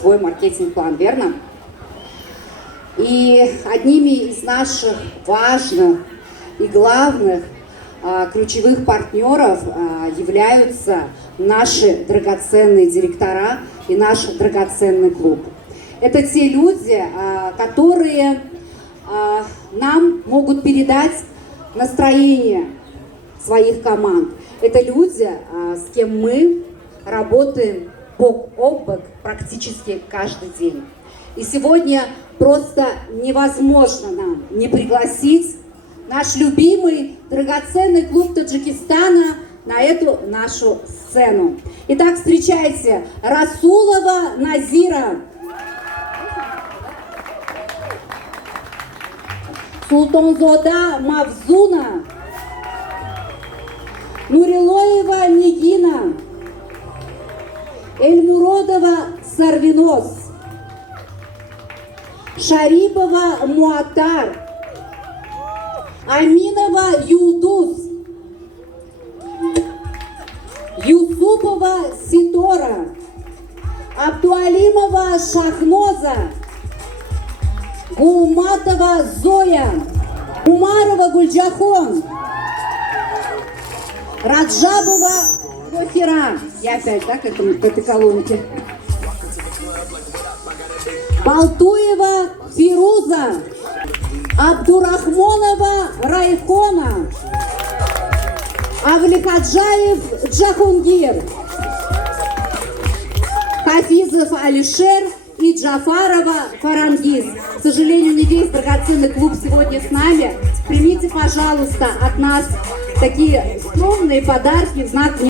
свой маркетинг-план, верно? И одними из наших важных и главных ключевых партнеров являются наши драгоценные директора и наш драгоценный клуб. Это те люди, которые нам могут передать настроение своих команд. Это люди, с кем мы работаем бок о бок практически каждый день. И сегодня просто невозможно нам не пригласить наш любимый драгоценный клуб Таджикистана на эту нашу сцену. Итак, встречайте Расулова Назира, Султанзода Мавзуна, Нурилоева Нигина, Эльмуродова Сарвинос, Шарипова Муатар, Аминова Юлдуз, Юсупова Ситора, Абдуалимова Шахноза, Гулматова Зоя, Умарова Гульджахон, Раджабова Вохира. Я опять, да, к этой колонке. Балтуева Фируза, Абдурахмонова Райхона, Авлихаджаев Джахунгир, Хафизов Алишер и Джафарова Фарангиз. К сожалению, не весь драгоценный клуб сегодня с нами. Примите, пожалуйста, от нас такие скромные подарки в знак